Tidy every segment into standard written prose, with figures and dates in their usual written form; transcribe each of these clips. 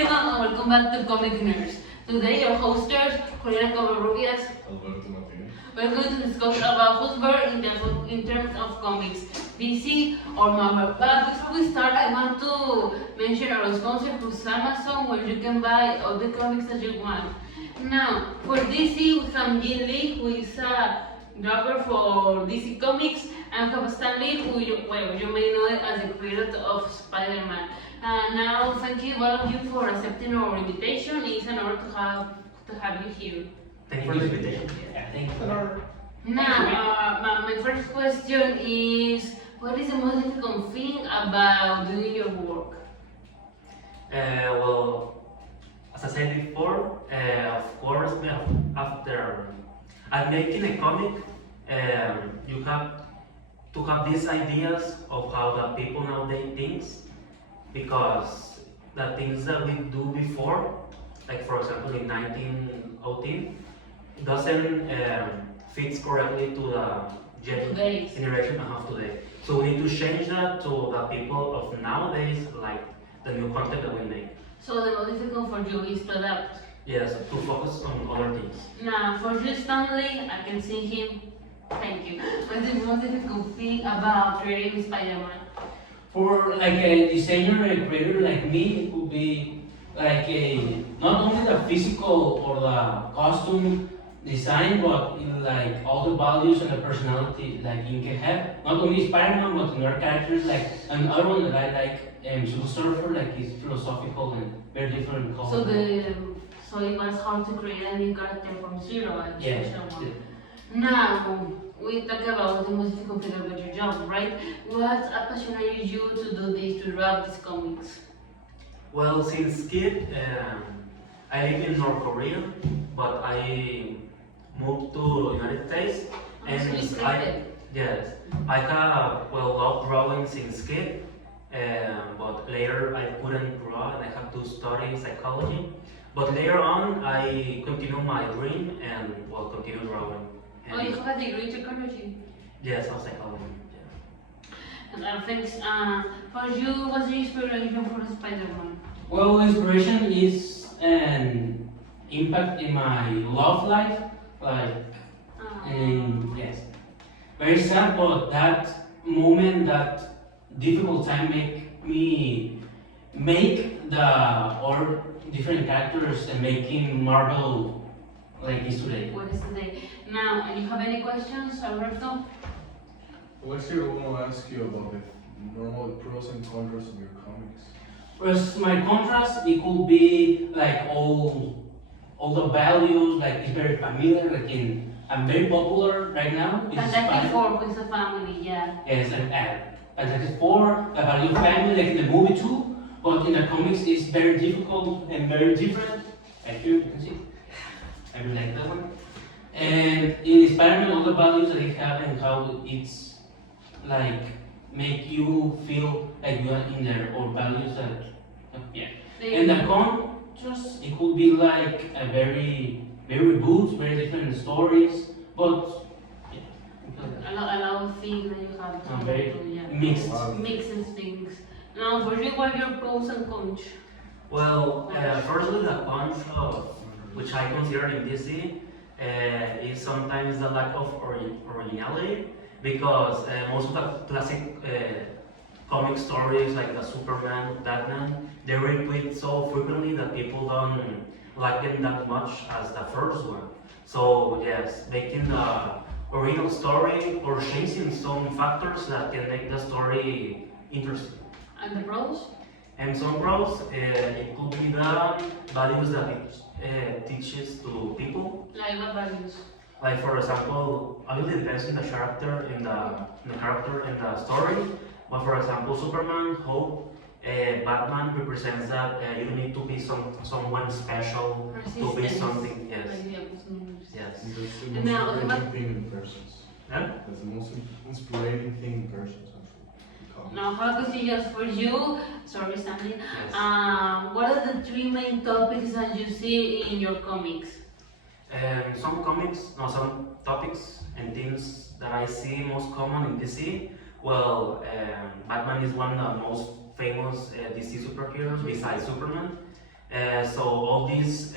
everyone and welcome back to Comic Nerds. Today your hosters, Juliana Covarrubias, Alberto Martinez. we're going to discuss about who's better in terms of comics, DC or Marvel. But before we start, I want to mention our sponsor, who's Amazon, where you can buy all the comics that you want. Now, for DC, we have Jin Lee, who is a dropper for DC Comics, and we have Stan Lee, who you may know it as the creator of Spider-Man. Now, thank you all of you for accepting our invitation. It's an honor to have you here. Thank you for the invitation. Yeah, thank you. Now, my first question is, what is the most difficult thing about doing your work? Well, as I said before, of course, after I'm making a comic, you have to have these ideas of how the people nowadays thinks, because the things that we do before, like for example in 1918, doesn't fit correctly to the generation I have today. So we need to change that to the people of nowadays, like the new content that we make. So the most difficult for you is to adapt. Yes, to focus on other things. Now, for you, Stanley, I can see him. Thank you. What's the most difficult thing about creating Spider-Man? For like a designer and creator like me, it would be like not only the physical or the costume design, but in like all the values and the personality like you can have. Not only Spider-Man, but in other characters. Like another one that I like, Silver Surfer, like he's philosophical and very different. So it was hard to create a new character from zero. Yeah. Now, we talk about the most difficult thing about your job, right? What passionated you to do this, to draw these comics? Well, since kid, I live in North Korea, but I moved to United States, and I have loved drawing since kid, but later I couldn't draw and I had to study psychology. But later on, I continued my dream and continue drawing. Oh, you have a degree in psychology? Yes, on psychology. Yeah. And thanks. For you, what's the inspiration for Spider-Man? Well, inspiration is an impact in my love life, like, yes, very sad, but that moment, that difficult time make me make the or different characters and making Marvel like this today. What is today? Now, you have any questions, Alberto? Well, actually, I want to ask you about the normal pros and cons of your comics. First, my contrast, it could be like all the values, like it's very familiar, like I'm very popular right now. Fantastic Four with the family, yeah. Yes, and Fantastic Four, the value of family, like in the movie too, but in the comics it's very difficult and very different. Like here, you can see. I really like that one. And in Spider-Man, all the values that it have and how it's like make you feel like you are in there, or values that, yeah. And the contrast, it could be like a very good, very different stories, but yeah. A lot of things that you have to Very do, yeah. mixed. Mixes things. Now, for you, what are your pros and cons? Well, firstly, the cons of which I consider in DC is sometimes the lack of originality, because most of the classic comic stories like the Superman, Batman, they repeat so frequently that people don't like them that much as the first one. So yes, making the original story or changing some factors that can make the story interesting. And the pros? And some pros, it could be the values that it teaches to people. Like what values? Like for example, obviously depends on the character in the story. But for example, Superman, Hope, Batman represents that you don't need to be someone special to be something. Yes. Yes. That's the And most now, inspirating thing in persons. Yeah? That's the most inspirating thing in persons, actually. Now, how about just for you? Sorry, Stanley. Yes. What are the three main topics that you see in your comics? Some topics and themes that I see most common in DC. Well, Batman is one of the most famous DC superheroes besides Superman. So all these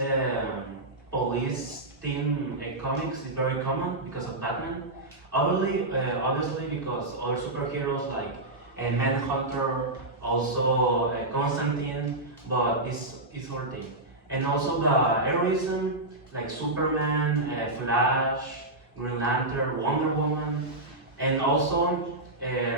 police theme comics is very common because of Batman. Obviously because other superheroes like Manhunter, also Constantine, but this whole thing. And also the heroism like Superman, Flash, Green Lantern, Wonder Woman, and also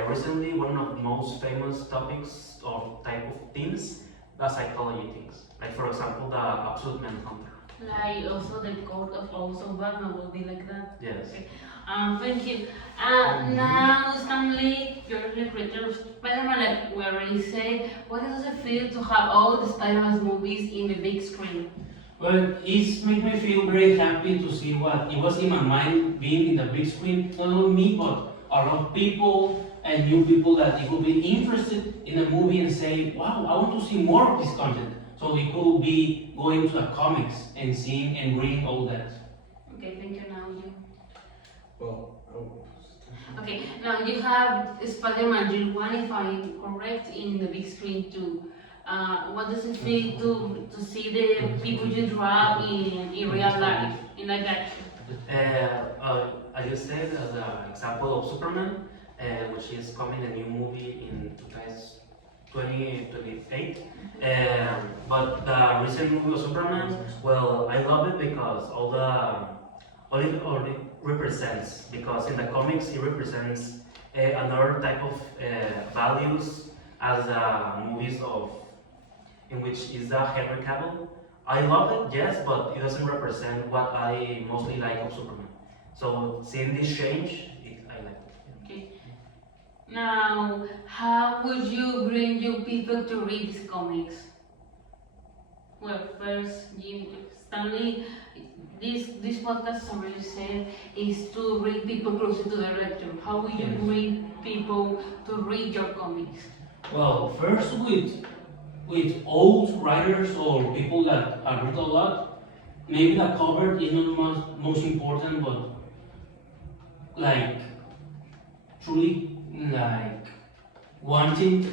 recently one of the most famous topics or type of themes, the psychology things. Like for example, the absolute manhunter. Like also the code of also Batman will be like that. Yes. Okay. Thank you. Now, Stanley, you're the creator of Spider-Man. Like we already said, what does it feel to have all the Spider-Man movies in the big screen? Well, it's made me feel very happy to see what it was in my mind being in the big screen. Not only me, but a lot of people and new people that it would be interested in a movie and say, wow, I want to see more of this content. So we could be going to the comics and seeing and reading all that. Okay, thank you. Now you. Well, Okay, now you have Spider-Man Year One, if I'm correct, in the big screen too. What does it feel to see the people you draw in real life, in live action? I just said as an example of Superman, which is coming a new movie in 2028. But the recent movie of Superman, well, I love it because all it represents. Because in the comics, it represents another type of values as the movies of in which is the Henry Cavill. I love it, yes, but it doesn't represent what I mostly like of Superman. So seeing this change, I like it. Okay. Now, how would you bring your people to read these comics? Well, first, Jim, Stanley, this podcast, as already said, is to bring people closer to the lecture. How would you bring people to read your comics? Well, first with old writers or people that have read a lot, maybe the cover is not most important, but like truly like wants to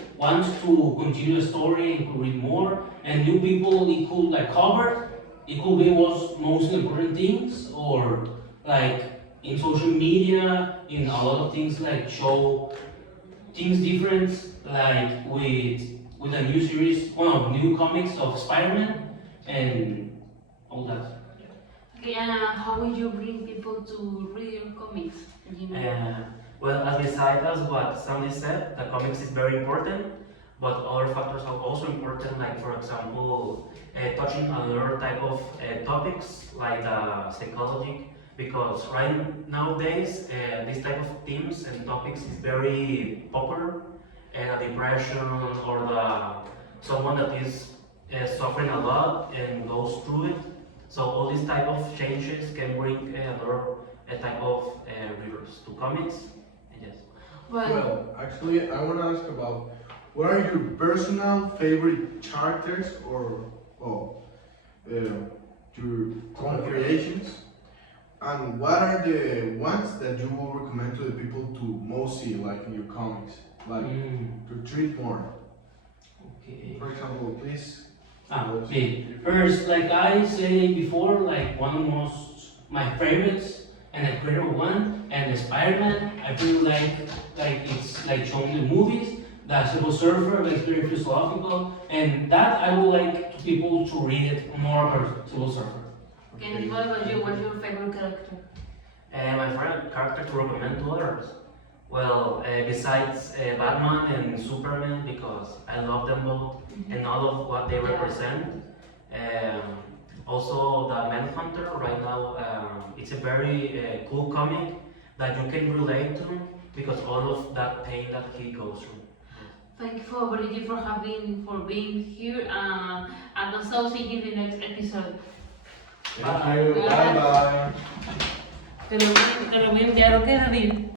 continue the story and to read more. And new people, it could like cover, it could be what's most important things, or like in social media, in a lot of things like show things different, like with a new series, new comics of Spider-Man and all that. Okay, and how would you bring people to read your comics? You know? Well, as besides as what Stanley said, the comics is very important, but other factors are also important, like for example, touching another type of topics like psychology, because nowadays this type of themes and topics is very popular, depression or someone that is suffering a lot and goes through it. So all these type of changes can bring another type of readers to comics. Yes. well, actually, I want to ask about what are your personal favorite characters or your own creations, and what are the ones that you will recommend to the people to most see, like in your comics, like to treat more. Okay. For example, please. Okay. First, like I said before, like one of my favorites and a greater one, and the Spider-Man. I feel like it's like shown in the movies. The Civil Surfer, like very philosophical, and that I would like people to read it more about Civil Surfer. Okay, and what about you? What's your favorite character? My favorite character to recommend to others. Well, besides Batman and Superman, because I love them both and all of what they represent. Also, the Manhunter right now, it's a very cool comic that you can relate to because all of that pain that he goes through. Thank you for being here, and also see you in the next episode. Thank you. Bye bye. Te lo voy a enviar, ok, David.